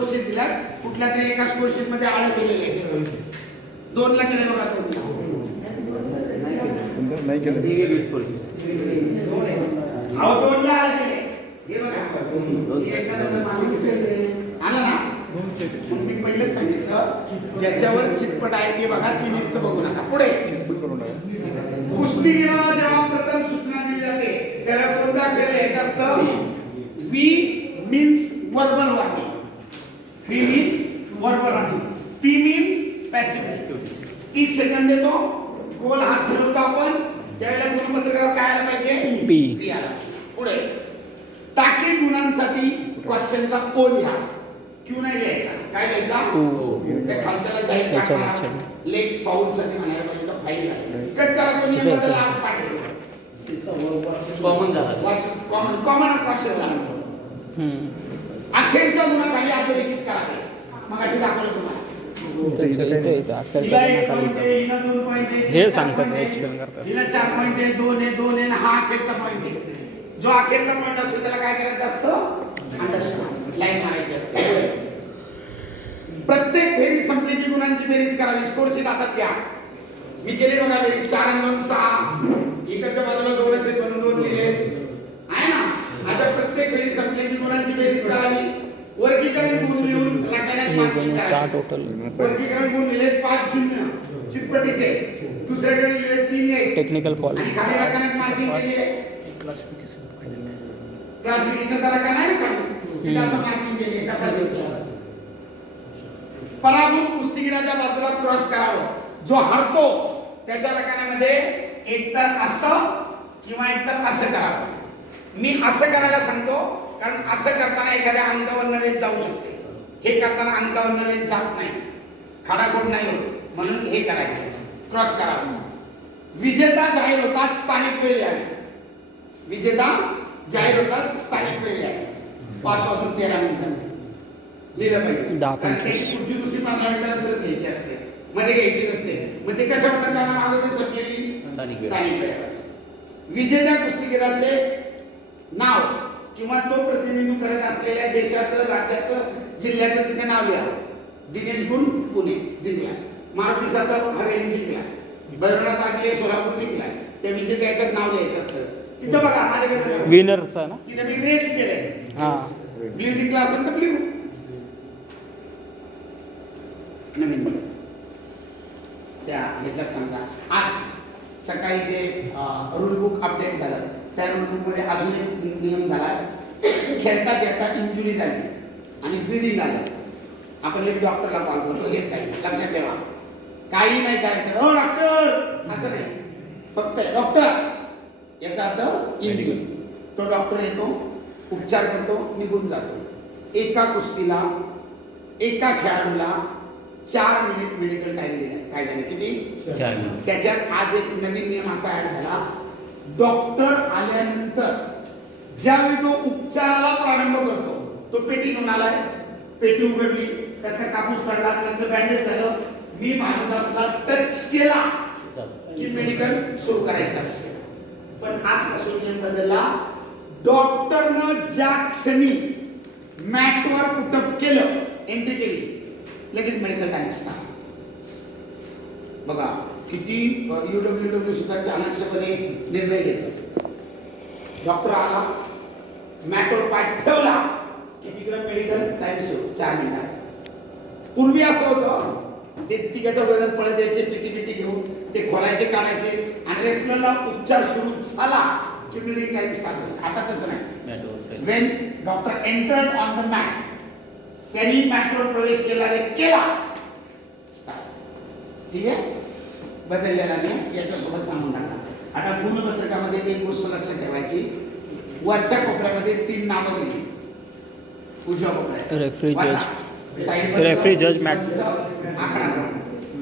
Scoresheet दिला, कुठल्या तरी एका स्कोरशीट मध्ये आळ केलेले आहे. 2 ला केले बघा, 2 ला नाही केलं. अहो 2 ला आळ केले हे बघा. आला ना. मग मी पहिलेच सांगितलं ज्याच्यावर चिटपट आहे ते बघा, तिन्हीचं बघू नका. पुढे कुस्तीगीराला जेव्हा प्रथम सूचना दिली जाते त्याला कोणता अक्षर लिहायचं असतं? V means verbal warning, V means verbal warning, P means passive. 30 second देतो, गोल हात फिरवतो आपण, त्यावेळेला गुणपत्रकावर काय आलं पाहिजे? पी आला. पुढे ताकीद गुणांसाठी क्वेश्चनचा ओ लिहा, क्यू नाही लिहायचा. काय लिहायचा? त्या खालच्याला जाहीर काढा, लेग फाऊल साठी म्हणायला पाहिजे, फाईल झाली. कट करा, तो नियम बदलला, आज पाठवतो. कॉमन झाला, कॉमन क्वेश्चन झाला. अखेरच्या गुणाखाली अधोरेखित करावे. मग अशी दाखवलं तुम्हाला. हे सांगतात, एक्सप्लेन करतात. हिला 4 पॉइंट आहे, 2 आहे, 2 आहे, हा अखेरचा पॉइंट आहे. जो अखेरचा पॉइंट असतो त्याला काय करायचं असतं? अंडरस्टँड, लाईन मारायची असते. प्रत्येक बेरीज संपली की गुणांची बेरीज करावी. स्कोरशीट हातात घ्या. मी केली बघा बेरीज. 4 आणि 2 6. इकडच्या बाजूला 2 आहेत, 2 2 लिहिले आहे ना. अशा प्रत्येक बेरीज संपली की गुणांची बेरीज करावी. वर्गीकरण गुण लिहून रकान्यात मार्किंग करायचं. वर्गीकरण गुण लिहिले 5 0 चिटपटीचे. दुसऱ्याकडे लिहिले 3 1 टेक्निकल पॉलिसी. आणि खाली रकान्यात मार्किंग केली आहे. क्लासिफिकेशन रकाना आहे ना खाली, त्याचं मार्किंग केली आहे. कसा जिंकला? पराभूत कुस्तीगीराच्या बाजूला क्रॉस करावं. जो हरतो त्याच्या रकान्यामध्ये एकतर असं किंवा एकतर असं करावं. मी असं करायला सांगतो कारण असं करताना एखाद्या अंकावरनं रेष जाऊ शकते. हे करताना अंकावरनं रेष जात नाही, खाडाखोड नाही होत, म्हणून हे करायचं, क्रॉस करावं. विजेता जाहीर होतात स्थानिक वेळ यावी. विजेता जाहीर होतात स्थानिक वेळ यावी. 5 वाजून 13 मिनिटांनी लिहिलं पाहिजे. 10-25 पुढची दुसरी 15 मिनिटानंतर घ्यायची असते, मध्ये घ्यायची नसते. मग ते कशा प्रकारे अगोदर संपलेली स्थानिक वेळ. विजेत्या कुस्तीगीराचे नाव किंवा तो प्रतिनिधित्व करत असलेल्या देशाचं, राज्याचं, जिल्ह्याचं तिथे नाव लिहा. दिनेश गुण पुणे जिंकला, मारुती सातार हवेली जिंकला, भैरवनाथ आगले सोलापूर जिंकला. त्या विजेत्याचं नाव लिहायचं असतं. तिथं बघा माझ्याकडे विनरचा ना, तिथे मी रेट केलंय. हां, ब्ल्यू जिंकला असेल तर ब्ल्यू नवीन बघ. त्या ह्याच्यात सांगा. आज सकाळी जे रूल बुक अपडेट झालं त्या रूल बुक मध्ये अजून एक नियम झाला. खेळता खेळता इंजुरी झाली आणि ब्लिडिंग आलं, आपण एक डॉक्टरला कॉल करतो. हे सांगितलं, लक्षात ठेवा. काही नाही करायचं. हो डॉक्टर असं नाही, फक्त डॉक्टर याचा अर्थ इंजुरी. तो डॉक्टर येतो, उपचार करतो, निघून जातो. एका कुस्तीला, एका खेळाडूला 4 मिनिट मेडिकल टाइम दिला. काय झालं? किती? 4 मिनिट. त्याच्यात आज एक नवीन नियम असा ऍड झाला. डॉक्टर आल्यानंतर ज्यावेळी तो उपचाराला प्रारंभ करतो, तो पेटी घेऊन आलाय, पेटी उघडली, त्यातला कापूस काढला, त्यातलं बँडेज झालं, मी भानुदासला टच केला की मेडिकल सुरू करायचं असते. पण आजपासून नियम बदलला. डॉक्टरनं ज्या क्षणी मॅटवर पुटअप केलं, एंट्री केली, लगेच मेडिकल टाइम स्टार्ट. बघा किती UWW सुद्धा चाणक्यपणे निर्णय घेतात. डॉक्टर आला, मॅटवर पाय ठेवला की तिकडे मेडिकल टाइम सुरू 4 मिनिटात. पूर्वी असं होतं, ते तिघाचं वजन पळत द्यायचे, पिटी घेऊन ते खोलायचे, काढायचे आणि रेस्लरला उपचार सुरू झाला की मेडिकल टाइम स्टार्ट व्हायचा. आता तसं नाही. When doctor entered on the mat, त्यांनी मॅटवर प्रवेश केला स्टार्ट. ठीक आहे, बदललेला नाही. याच्यासोबत सांगून टाकला. आता गुणपत्रकामध्ये एक गोष्ट लक्षात ठेवायची. वरच्या कोपऱ्यामध्ये 3 नावं लिहिली. उजव्या कोपऱ्यात रेफरी जज मॅट, आकडा.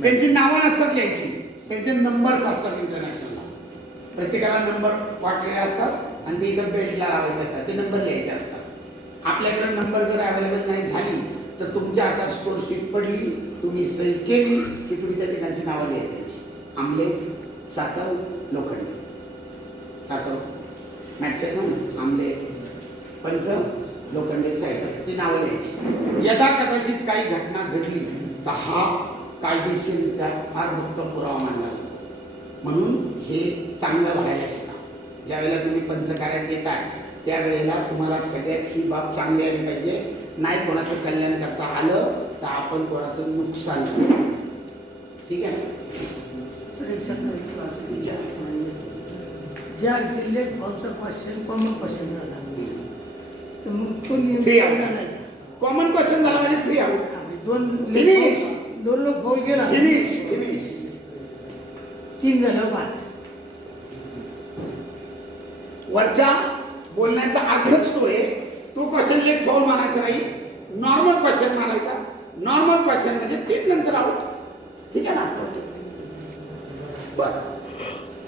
त्यांची नावं नसतात लिहायची, त्यांचे नंबर्स असतात. इंटरनॅशनलला प्रत्येकाला नंबर वाटलेले असतात आणि ते इथं बेल्टला लावायचे असतात. ते नंबर लिहायचे असतात. आपल्याकडे नंबर जर अवेलेबल नाही झाली तर तुमच्या हातात स्कोर शीट पडली, तुम्ही सही केली की तुम्ही त्या ठिकाणची नावं लिहायची. आमले, सातव, लोखंडे. सातव मॅटचे ना, आमले, पंच लोखंडे साईड ती नावं द्यायची. यदा कदाचित काही घटना घडली तर हा कायदेशीररित्या फार उत्तम पुरावा मानला जातो. म्हणून हे चांगलं भरायला शिका. ज्यावेळेला तुम्ही पंचकार्यात येताय त्यावेळेला तुम्हाला सगळ्यात ही बाब चांगली आली पाहिजे. नाही कोणाचं कल्याण करता आलं तर आपण कोणाचं नुकसान करायचं. ठीक आहे विचार. ज्या जिल्ह्यात भाऊचा क्वेश्चन कॉमन क्वेश्चन झाला तर मग तो नियम Three out. पाळला नाही का? कॉमन क्वेश्चन झाला म्हणजे 3 आउट. Finish. दोन लोक भाऊ गेला फिनिश 3 झालं 5. वरच्या बोलण्याचा अर्थच तो आहे. तो क्वेश्चन लेट फाऊल मारायचा नाही, नॉर्मल क्वेश्चन मारायचा. नॉर्मल क्वेश्चन म्हणजे 3 नंतर आउट. ठीक आहे ना? बर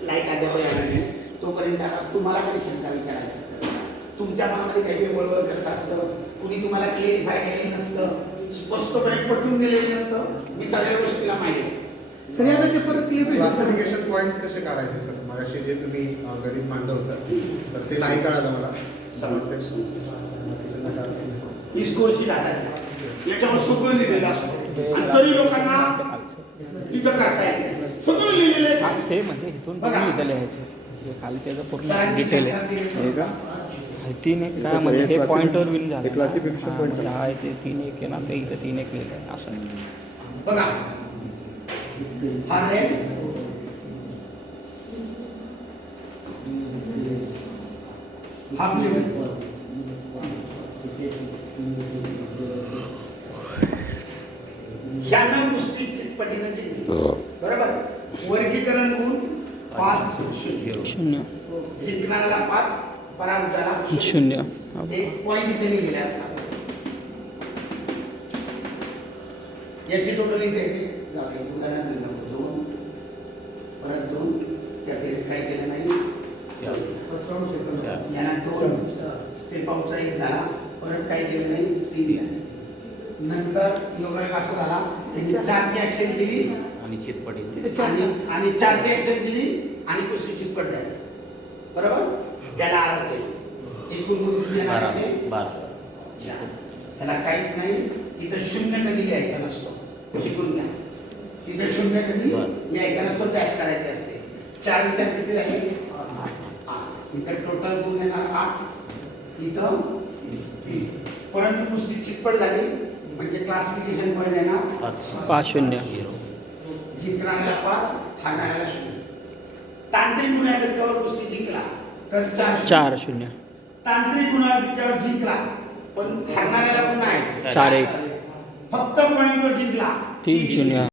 लाईट अद्याप आली नाही तोपर्यंत आता तुम्हाला काही शंका विचारायची. तुमच्या मनामध्ये काही वळवळ करत असतं, कुणी तुम्हाला क्लिअरिफाय केलेलं नसतं, स्पष्टपणे पटवून दिलेलं नसतं. मी सगळ्या गोष्टीला माहिती आहे. सगळ्यांना ते परत क्लिअर क्लासिफिकेशन पॉईंट्स कसे काढायचे सर? मगाशी जे तुम्ही गणित मांडलं होतं तर ते नाही कळालं मला. ही स्कोरची डाटा घ्या, याच्यावर सगळं लिहिलेलं असतं आणि तरी लोकांना तिथं करता येत नाही. सगळं लिहिलेलं आहे खाली. ते म्हणजे इथून बघा. लिहिलेलं लिहायचं हे खाली त्याचं पूर्ण सरांची डिटेल शंका आहे. दिली का? 3-1 काय म्हणजे हे पॉईंटवर विन झालं. हे classification point म्हणजे हा ते 3-1 आहे ना, ते इथं 3-1 लिहिलं आहे असं. बघा हा रेड हा ब्ल्यू. ह्यानं गोष्टी चिटपटीनं जिंकली. बरोबर. वर्गीकरण गुण 5-0. 0 जिंकणाऱ्याला 5, पराभूताला 0. ते पॉईंट इथे लिहिलेले असतात. याची टोटल इथे येते. जाऊ दे, उदाहरण दिलं 2 परत 2 त्या पिरियड काय केलं नाही. याला 2 स्टेप आउटचा 1 झाला, परत काय केलं नाही 3 झाले. नंतर योगायोग असं झाला त्यांनी 4ची ऍक्शन केली आणि चितपटी आणि 4ची ऍक्शन केली आणि कुस्ती चितपट झाली. बरोबर. त्याला आळ केलं. एकूण गुण देणाऱ्याचे 12. त्याला काहीच नाही. इथं 0 कधी लिहायचा नसतो, शिकून घ्या. तिथं 0 कधी लिहायचा नसतो, डॅश करायचे असते. 4 किती झाले? 8. इथं टोटल गुण येणार 8, इथं 3. परंतु कुस्ती चितपट झाली म्हणजे क्लासिफिकेशन पॉईंट येणार 5-0. जिंकणाऱ्याला 5, हारणाऱ्याला 0. तांत्रिक गुणाधिक्यावर कुस्ती जिंकला तर 4-0. 4-0. तांत्रिक गुणाधिक्यावर जिंकला पण हारणाऱ्याला गुण आहे 4-1. फक्त पॉईंटवर जिंकला 3-0.